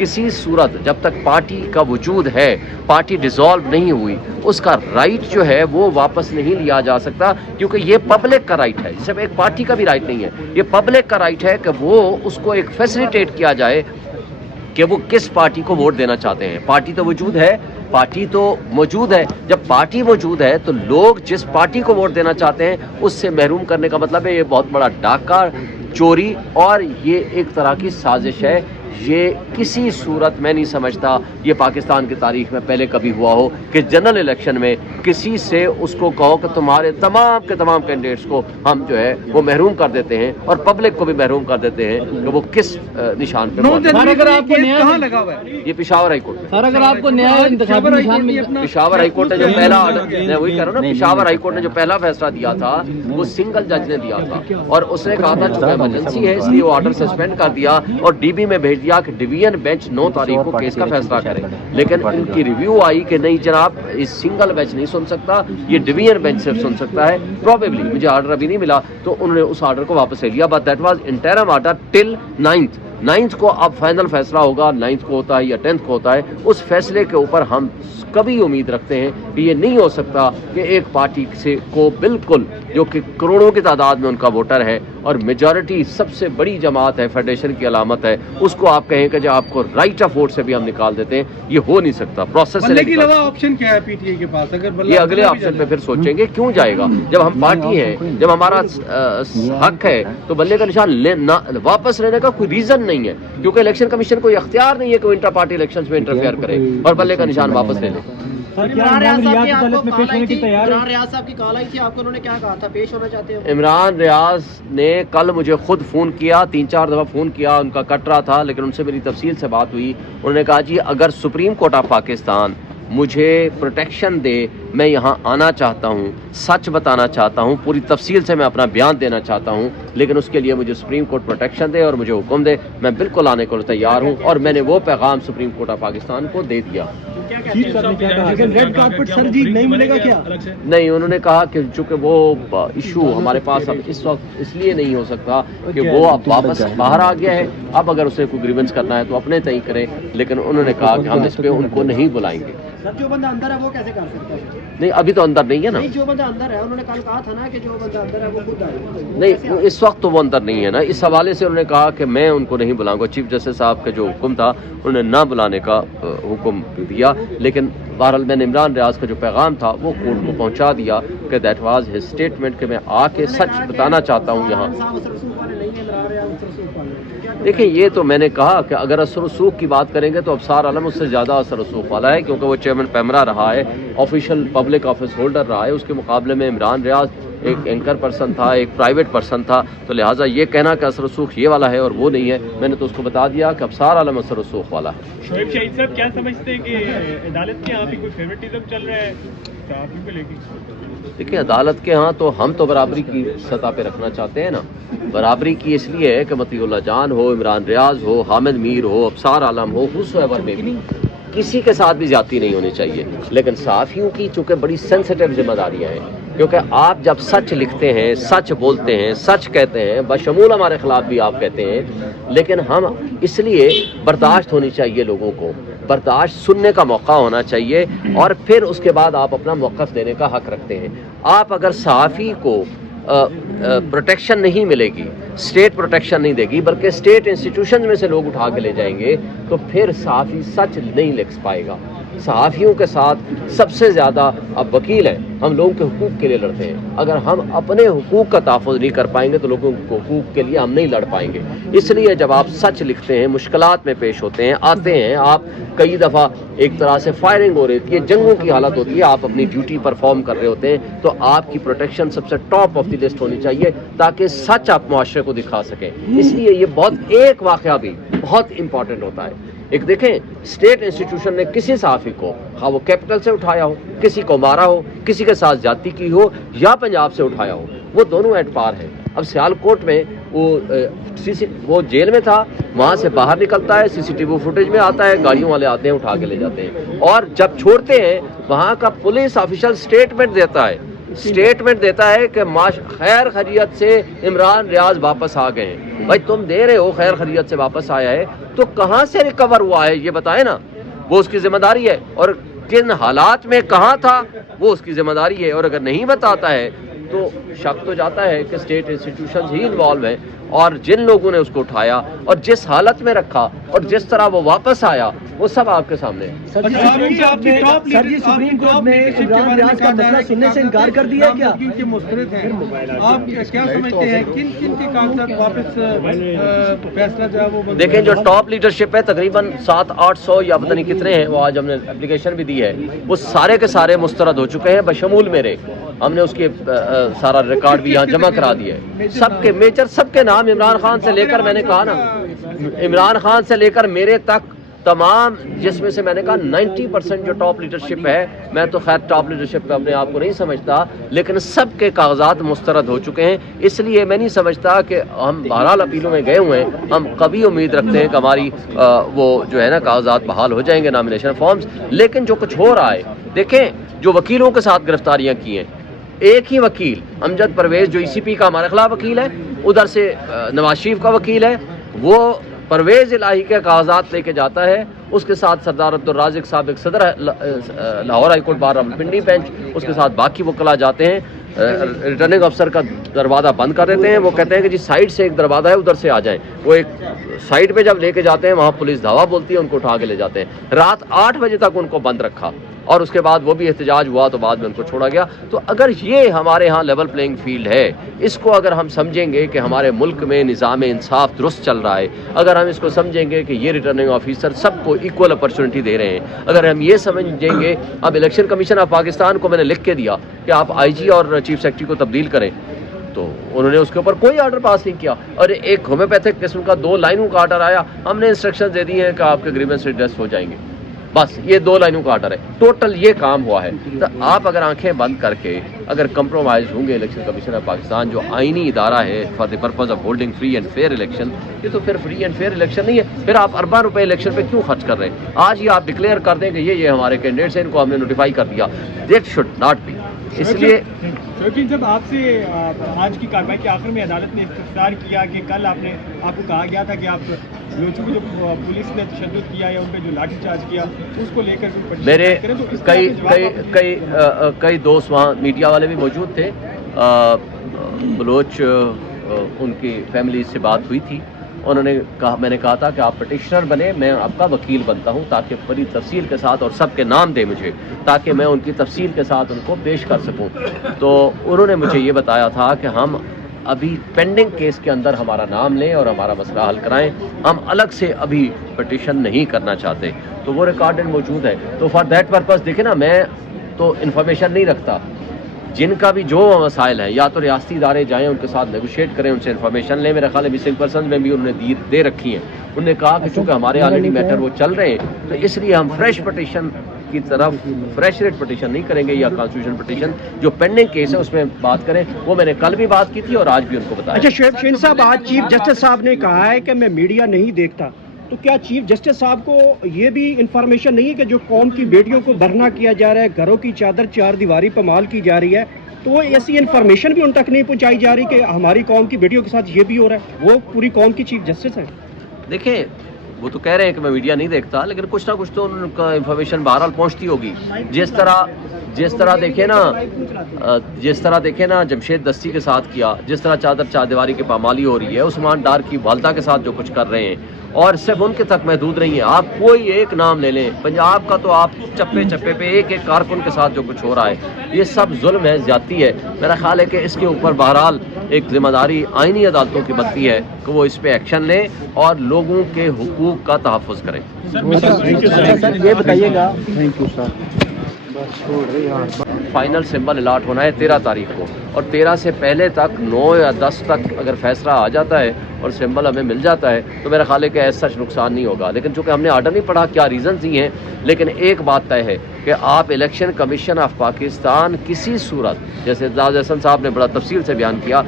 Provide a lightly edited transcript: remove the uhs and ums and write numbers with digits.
کسی صورت جب تک پارٹی کا وجود ہے، پارٹی ڈیزالو نہیں ہوئی، اس کا رائٹ جو ہے وہ واپس نہیں لیا جا سکتا، کیونکہ یہ پبلک کا رائٹ ہے، صرف ایک پارٹی کا بھی رائٹ نہیں ہے، یہ پبلک کا رائٹ ہے کہ وہ اس کو ایک فیسیلیٹیٹ کیا جائے کہ وہ کس پارٹی کو ووٹ دینا چاہتے ہیں۔ پارٹی تو وجود ہے، پارٹی تو موجود ہے، جب پارٹی موجود ہے تو لوگ جس پارٹی کو ووٹ دینا چاہتے ہیں اس سے محروم کرنے کا مطلب ہے یہ بہت بڑا ڈاکہ چوری، اور یہ ایک طرح کی سازش ہے۔ یہ کسی صورت میں نہیں سمجھتا یہ پاکستان کی تاریخ میں پہلے کبھی ہوا ہو کہ جنرل الیکشن میں کسی سے اس کو کہو کہ تمہارے تمام کے تمام کینڈیڈیٹس کو ہم جو ہے وہ محروم کر دیتے ہیں، اور پبلک کو بھی محروم کر دیتے ہیں کہ وہ کس نشان پہ کہاں لگا ہوا ہے؟ یہ پشاور ہائی کورٹ میں۔ سر اگر آپ کو نیا انتخابی نشان مل جائے، پشاور ہائی کورٹ نے جو پہلا آرڈر، میں وہی کہہ رہا ہوں نا، پشاور ہائی کورٹ نے جو پہلا فیصلہ دیا تھا وہ سنگل جج نے دیا تھا، اور اس نے کہا تھا چونکہ ایمرجنسی ہے اس لیے وہ آرڈر سسپینڈ کر دیا اور ڈی بی میں بھیج دیا کہ ڈویژن بینچ 9 تاریخ کو کیس کا فیصلہ کرے، لیکن ان کی ریویو آئی کہ نہیں جناب اس سنگل بینچ نہیں سن سکتا، یہ ڈویژن بینچ صرف سن سکتا ہے۔ پروبیبلی مجھے آرڈر ابھی نہیں ملا تو انہوں نے اس آرڈر کو واپس لے لیا، but that was interim order till 9th کو اب فائنل فیصلہ ہوگا، 9th کو ہوتا ہے یا 10th کو ہوتا ہے، اس فیصلے کے اوپر ہم کبھی امید رکھتے ہیں کہ یہ نہیں ہو سکتا کہ ایک پارٹی سے کو بالکل جو کہ کروڑوں کی تعداد میں ان کا ووٹر ہے اور میجارٹی سب سے بڑی جماعت ہے، فیڈریشن کی علامت ہے، اس کو آپ کہیں کہ جو آپ کو رائٹ آف ووٹ سے بھی ہم نکال دیتے ہیں، یہ ہو نہیں سکتا۔ پروسیس سے آپشن کیا ہے پی ٹی آئی کے پاس؟ اگر یہ اگلے آپشن پہ پھر سوچیں گے کیوں جائے گا، جب ہم پارٹی ہیں، جب ہمارا حق ہے تو بلے کا نشان واپس لینے کا کوئی ریزن نہیں ہے، کیونکہ الیکشن کمیشن کو یہ اختیار نہیں ہے کہ وہ انٹر پارٹی الیکشنز میں انٹرفیئر کرے اور بلے کا نشان واپس لے لے۔ عمران ریاض صاحب کی کال آئی تھی، آپ کو انہوں نے کیا کہا تھا، پیش ہونا چاہتے ہیں؟ عمران ریاض نے کل مجھے خود فون کیا، 3-4 دفعہ فون کیا، ان کا کٹ رہا تھا، لیکن ان سے میری تفصیل سے بات ہوئی۔ انہوں نے کہا جی اگر سپریم کورٹ آف پاکستان مجھے پروٹیکشن دے، میں یہاں آنا چاہتا ہوں، سچ بتانا چاہتا ہوں، پوری تفصیل سے میں اپنا بیان دینا چاہتا ہوں، لیکن اس کے لیے مجھے سپریم کورٹ پروٹیکشن دے اور مجھے حکم دے، میں بالکل آنے کو تیار ہوں، اور میں نے وہ پیغام سپریم کورٹ آف پاکستان کو دے دیا۔ ریڈ کارپٹ سر جی نہیں ملے گا کیا؟ نہیں، انہوں نے کہا کہ چونکہ وہ ایشو ہمارے پاس اب اس وقت اس لیے نہیں ہو سکتا کہ وہ اب واپس باہر آ گیا ہے، اب اگر اسے کوئی گریونس کرنا ہے تو اپنے تئیں کرے، لیکن انہوں نے کہا کہ ہم اس پہ ان کو نہیں بلائیں گے۔ سر جو بندہ اندر ہے وہ کیسے کر سکتا ہے؟ نہیں ابھی تو اندر نہیں ہے نا، نہیں جو بندہ اندر ہے، انہوں نے کل کہا تھا نا کہ جو بندہ اندر ہے وہ خود آئے۔ نہیں اس وقت تو وہ اندر نہیں ہے نا، اس حوالے سے انہوں نے کہا کہ میں ان کو نہیں بلاؤں گا۔ چیف جسٹس صاحب کا جو حکم تھا انہوں نے نہ بلانے کا حکم دیا، لیکن بہرحال میں نے عمران ریاض کا جو پیغام تھا وہ کورٹ کو پہنچا دیا کہ دیٹ واز ہز اسٹیٹمنٹ کہ میں آ کے سچ بتانا چاہتا ہوں یہاں۔ دیکھیں یہ تو میں نے کہا کہ اگر اثر رسوخ کی بات کریں گے تو ابصار عالم اس سے زیادہ اثر رسوخ والا ہے، کیونکہ وہ چیئرمین پیمرا رہا ہے، آفیشیل پبلک آفس ہولڈر رہا ہے، اس کے مقابلے میں عمران ریاض ایک اینکر پرسن تھا، ایک پرائیویٹ پرسن تھا، تو لہٰذا یہ کہنا کہ اثر رسوخ یہ والا ہے اور وہ نہیں ہے، میں نے تو اس کو بتا دیا کہ ابصار عالم اثر رسوخ والا ہے۔ شعیب شہید صاحب کیا سمجھتے ہیں کہ عدالت کے یہاں بھی کوئی فیورٹزم چل رہا ہے صحافیوں کو لے کے؟ دیکھیں عدالت کے ہاں تو ہم تو برابری کی سطح پہ رکھنا چاہتے ہیں نا، برابری کی اس لیے ہے کہ مطیع اللہ جان ہو، عمران ریاض ہو، حامد میر ہو، ابصار عالم ہو، whosoever may be، کسی کے ساتھ بھی زیادتی نہیں ہونی چاہیے، لیکن صحافیوں کی چونکہ بڑی سینسیٹیو ذمہ داریاں ہیں، کیونکہ آپ جب سچ لکھتے ہیں، سچ بولتے ہیں، سچ کہتے ہیں، بشمول ہمارے خلاف بھی آپ کہتے ہیں، لیکن ہم اس لیے برداشت ہونی چاہیے، لوگوں کو برداشت سننے کا موقع ہونا چاہیے، اور پھر اس کے بعد آپ اپنا موقف دینے کا حق رکھتے ہیں۔ آپ اگر صحافی کو پروٹیکشن نہیں ملے گی، اسٹیٹ پروٹیکشن نہیں دے گی، بلکہ اسٹیٹ انسٹیٹیوشن میں سے لوگ اٹھا کے لے جائیں گے، تو پھر صحافی سچ نہیں لکھ پائے گا۔ صحافیوں کے ساتھ سب سے زیادہ اب وکیل ہیں، ہم لوگوں کے حقوق کے لیے لڑتے ہیں، اگر ہم اپنے حقوق کا تحفظ نہیں کر پائیں گے تو لوگوں کے حقوق کے لیے ہم نہیں لڑ پائیں گے۔ اس لیے جب آپ سچ لکھتے ہیں، مشکلات میں پیش ہوتے ہیں، آتے ہیں، آپ کئی دفعہ ایک طرح سے فائرنگ ہو رہی ہوتی ہے، جنگوں کی حالت ہوتی ہے، آپ اپنی ڈیوٹی پرفارم کر رہے ہوتے ہیں، تو آپ کی پروٹیکشن سب سے ٹاپ آف دی لسٹ ہونی چاہیے تاکہ سچ آپ معاشرے کو دکھا سکیں۔ اس لیے یہ بہت ایک واقعہ بھی بہت امپورٹنٹ ہوتا ہے۔ ایک دیکھیں اسٹیٹ انسٹیٹیوشن نے کسی صحافی کو، ہاں وہ کیپٹل سے اٹھایا ہو، کسی کو مارا ہو، کسی کے ساتھ زیادتی کی ہو، یا پنجاب سے اٹھایا ہو، وہ دونوں ایٹ پار ہیں۔ اب سیال کوٹ میں وہ جیل میں تھا، وہاں سے باہر نکلتا ہے، سی سی ٹی وی فوٹیج میں آتا ہے، گاڑیوں والے آتے ہیں اٹھا کے لے جاتے ہیں، اور جب چھوڑتے ہیں وہاں کا پولیس آفیشل اسٹیٹمنٹ دیتا ہے اسٹیٹمنٹ دیتا ہے کہ خیر خیریت سے عمران ریاض واپس آ گئے ہیں. بھائی تم دے رہے ہو خیر خیریت سے واپس آیا ہے تو کہاں سے ریکور ہوا ہے یہ بتائیں نا, وہ اس کی ذمہ داری ہے, اور کن حالات میں کہاں تھا وہ اس کی ذمہ داری ہے. اور اگر نہیں بتاتا ہے تو شک تو جاتا ہے کہ اسٹیٹ انسٹیٹیوشنز ہی انوالو ہیں, اور جن لوگوں نے اس کو اٹھایا اور جس حالت میں رکھا اور جس طرح وہ واپس آیا وہ سب آپ کے سامنے ہے. سر جی سپریم کورٹ نے عمران ریاض کا مسئلہ سننے سے انکار کر دیا کیا؟ کے مسترد ہیں, آپ کیا سمجھتے ہیں کن کن کے کاغذات واپس فیصلہ جو ہے وہ دیکھیں جو ٹاپ لیڈرشپ ہے تقریباً 700-800 یا پتہ نہیں کتنے ہیں, وہ آج ہم نے اپلیکیشن بھی دی ہے, وہ سارے کے سارے مسترد ہو چکے ہیں بشمول میرے. ہم نے اس کے سارا ریکارڈ بھی یہاں جمع کرا دیا ہے. سب کے میجر سب کے نام عمران خان سے لے کر, میں نے کہا نا عمران خان سے لے کر میرے تک تمام, جس میں سے میں نے کہا 90% جو ٹاپ لیڈرشپ ہے, میں تو خیر ٹاپ لیڈرشپ پہ اپنے آپ کو نہیں سمجھتا, لیکن سب کے کاغذات مسترد ہو چکے ہیں. اس لیے میں نہیں سمجھتا کہ ہم بہرحال اپیلوں میں گئے ہوئے ہیں, ہم کبھی امید رکھتے ہیں کہ ہماری وہ جو ہے نا کاغذات بحال ہو جائیں گے, نامینیشن فارمز. لیکن جو کچھ ہو رہا ہے, دیکھیں جو وکیلوں کے ساتھ گرفتاریاں کی ہیں, ایک ہی وکیل امجد پرویز جو ECP کا ہمارے خلاف وکیل ہے, ادھر سے نواز شریف کا وکیل ہے, وہ پرویز الہی کے کاغذات لے کے جاتا ہے, اس کے ساتھ سردار عبدالرازق سابق صدر Lahore high court bar Rawalpindi bench, اس کے ساتھ باقی وکلا جاتے ہیں, ریٹرننگ افسر کا دروازہ بند کر دیتے ہیں. وہ کہتے ہیں کہ جی سائڈ سے ایک دروازہ ہے ادھر سے آ جائیں. وہ ایک سائڈ پہ جب لے کے جاتے ہیں وہاں پولیس دھاوا بولتی ہے, ان کو اٹھا کے لے جاتے ہیں. رات 8 بجے تک ان کو بند رکھا, اور اس کے بعد وہ بھی احتجاج ہوا تو بعد میں ان کو چھوڑا گیا. تو اگر یہ ہمارے ہاں لیول پلینگ فیلڈ ہے, اس کو اگر ہم سمجھیں گے کہ ہمارے ملک میں نظام انصاف درست چل رہا ہے, اگر ہم اس کو سمجھیں گے کہ یہ ریٹرننگ آفیسر سب کو ایکول اپرچونٹی دے رہے ہیں, اگر ہم یہ سمجھیں گے, اب الیکشن کمیشن آف پاکستان کو میں نے لکھ کے دیا کہ آپ IG اور چیف سیکرٹری کو تبدیل کریں, تو انہوں نے اس کے اوپر کوئی آرڈر پاس نہیں کیا. اور ایک ہومیوپیتھک قسم کا 2 لائنوں کا آرڈر آیا, ہم نے انسٹرکشن دے دی ہیں کہ آپ کے گریونس ریڈریس ہو جائیں گے, بس یہ 2 لائنوں کا آرڈر ہے. ٹوٹل یہ کام ہوا ہے. تو آپ اگر آنکھیں بند کر کے اگر کمپرومائز ہوں گے الیکشن کمیشن آف پاکستان جو آئینی ادارہ ہے for the purpose of holding free and fair election, یہ تو پھر فری اینڈ فیئر الیکشن نہیں ہے. پھر آپ ارباں روپے الیکشن پہ کیوں خرچ کر رہے ہیں؟ آج ہی آپ ڈکلیئر کر دیں کہ یہ ہمارے کینڈیڈیٹس ہیں, ان کو ہم نے نوٹیفائی کر دیا. That should not be. اس لیے شوقین صاحب آپ سے آج کی کارروائی کے آخر میں عدالت نے استفسار کیا کہ کل آپ کو کہا گیا تھا کہ آپ لوچوں کو جو پولیس نے تشدد کیا یا ان پہ جو لاٹھی چارج کیا اس کو لے کر میرے کئی دوست وہاں میڈیا والے بھی موجود تھے. بلوچ ان کی فیملی سے بات ہوئی تھی, انہوں نے کہا, میں نے کہا تھا کہ آپ پٹیشنر بنے, میں آپ کا وکیل بنتا ہوں تاکہ بڑی تفصیل کے ساتھ, اور سب کے نام دیں مجھے تاکہ میں ان کی تفصیل کے ساتھ ان کو پیش کر سکوں. تو انہوں نے مجھے یہ بتایا تھا کہ ہم ابھی پینڈنگ کیس کے اندر ہمارا نام لیں اور ہمارا مسئلہ حل کرائیں, ہم الگ سے ابھی پٹیشن نہیں کرنا چاہتے. تو وہ ریکارڈڈ موجود ہے. تو فار دیٹ پرپز دیکھیں نا, میں تو انفارمیشن نہیں رکھتا, جن کا بھی جو مسائل ہیں یا تو ریاستی ادارے جائیں ان کے ساتھ نیگوشیٹ کریں, ان سے انفارمیشن لیں. میرا خیال ہے مسنگ پرسنز میں بھی انہوں نے دے رکھی ہیں. انہوں نے کہا کہ چونکہ ہمارے آلریڈی میٹر وہ چل رہے ہیں تو اس لیے ہم فریش پٹیشن کی طرف فریش ریٹ پٹیشن نہیں کریں گے, یا کانسٹیٹیوشن پٹیشن جو پینڈنگ کیس ہے اس میں بات کریں. وہ میں نے کل بھی بات کی تھی اور آج بھی ان کو بتایا. اچھا شعیب شہین صاحب, آج چیف جسٹس صاحب نے کہا ہے کہ میں میڈیا نہیں دیکھتا, تو کیا چیف جسٹس صاحب کو یہ بھی انفارمیشن نہیں ہے کہ جو قوم کی بیٹیوں کو برہنہ کیا جا رہا ہے, گھروں کی چادر 4 دیواری پامال کی جا رہی ہے, تو وہ ایسی انفارمیشن بھی ان تک نہیں پہنچائی جا رہی کہ ہماری قوم کی بیٹیوں کے ساتھ یہ بھی ہو رہا ہے؟ وہ پوری قوم کی چیف جسٹس ہیں. دیکھیں وہ تو کہہ رہے ہیں کہ میں میڈیا نہیں دیکھتا, لیکن کچھ نہ کچھ تو ان کا انفارمیشن بہرحال پہنچتی ہوگی. جس طرح دیکھیں نا جمشید دستی کے ساتھ کیا, جس طرح چادر دیواری کی پامالی ہو رہی ہے, عثمان ڈار کی والدہ کے ساتھ جو کچھ کر رہے ہیں, اور صرف ان کے تک محدود نہیں ہے. آپ کوئی ایک نام لے لیں پنجاب کا, تو آپ چپے چپے پہ ایک کارکن کے ساتھ جو کچھ ہو رہا ہے, یہ سب ظلم ہے, زیادتی ہے. میرا خیال ہے کہ اس کے اوپر بہرحال ایک ذمہ داری آئینی عدالتوں کی بنتی ہے کہ وہ اس پہ ایکشن لیں اور لوگوں کے حقوق کا تحفظ کریں. یہ بتائیے گا, فائنل سمبل الاٹ ہونا ہے 13 تاریخ کو, اور 13 سے پہلے تک 9 یا 10 تک اگر فیصلہ آ جاتا ہے اور سمبل ہمیں مل جاتا ہے تو میرا خیال ہے کہ ایسا سچ نقصان نہیں ہوگا. لیکن چونکہ ہم نے آرڈر نہیں پڑھا کیا ریزنز ہی ہیں, لیکن ایک بات طے ہے کہ آپ الیکشن کمیشن آف پاکستان کسی صورت, جیسے اعزاز احسن صاحب نے بڑا تفصیل سے بیان کیا,